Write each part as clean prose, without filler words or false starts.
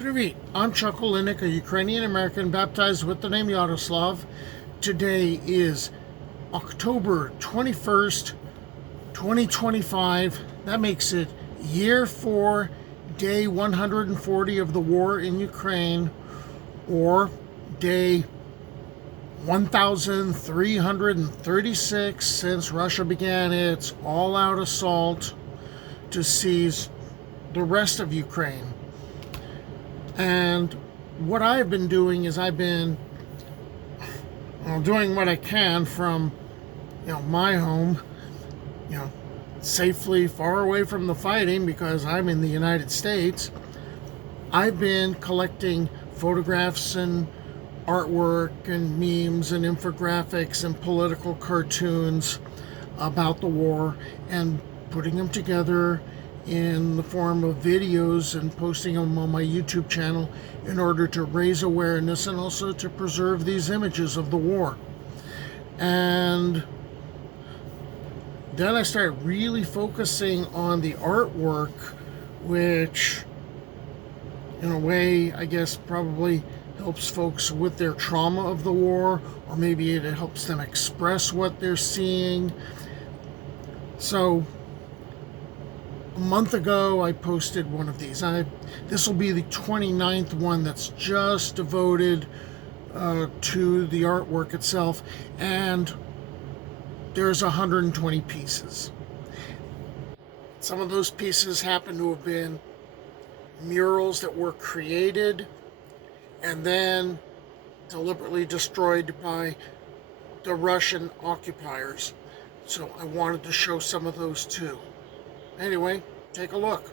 Привет, I'm Chuck Olinik, a Ukrainian American baptized with the name Yaroslav. Today is October 21st, 2025. That makes it year 4, day 140 of the war in Ukraine, or day 1336 since Russia began its all out assault to seize the rest of Ukraine. And what I've been doing is I've been doing what I can from my home, you know, safely far away from the fighting because I'm in the United States. I've been collecting photographs and artwork and memes and infographics and political cartoons about the war and putting them together in the form of videos and posting them on my YouTube channel in order to raise awareness and also to preserve these images of the war. And then I started really focusing on the artwork, which in a way I guess probably helps folks with their trauma of the war, or maybe it helps them express what they're seeing. So a month ago I posted one of these. This will be the 29th one that's just devoted to the artwork itself, and there's 120 pieces. Some of those pieces happen to have been murals that were created and then deliberately destroyed by the Russian occupiers. So I wanted to show some of those too. Anyway, take a look.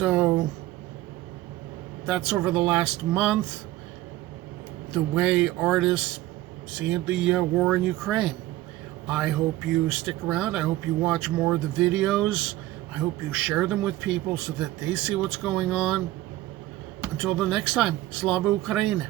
So that's over the last month, the way artists see the war in Ukraine. I hope you stick around. I hope you watch more of the videos. I hope you share them with people so that they see what's going on. Until the next time, Slava Ukraini.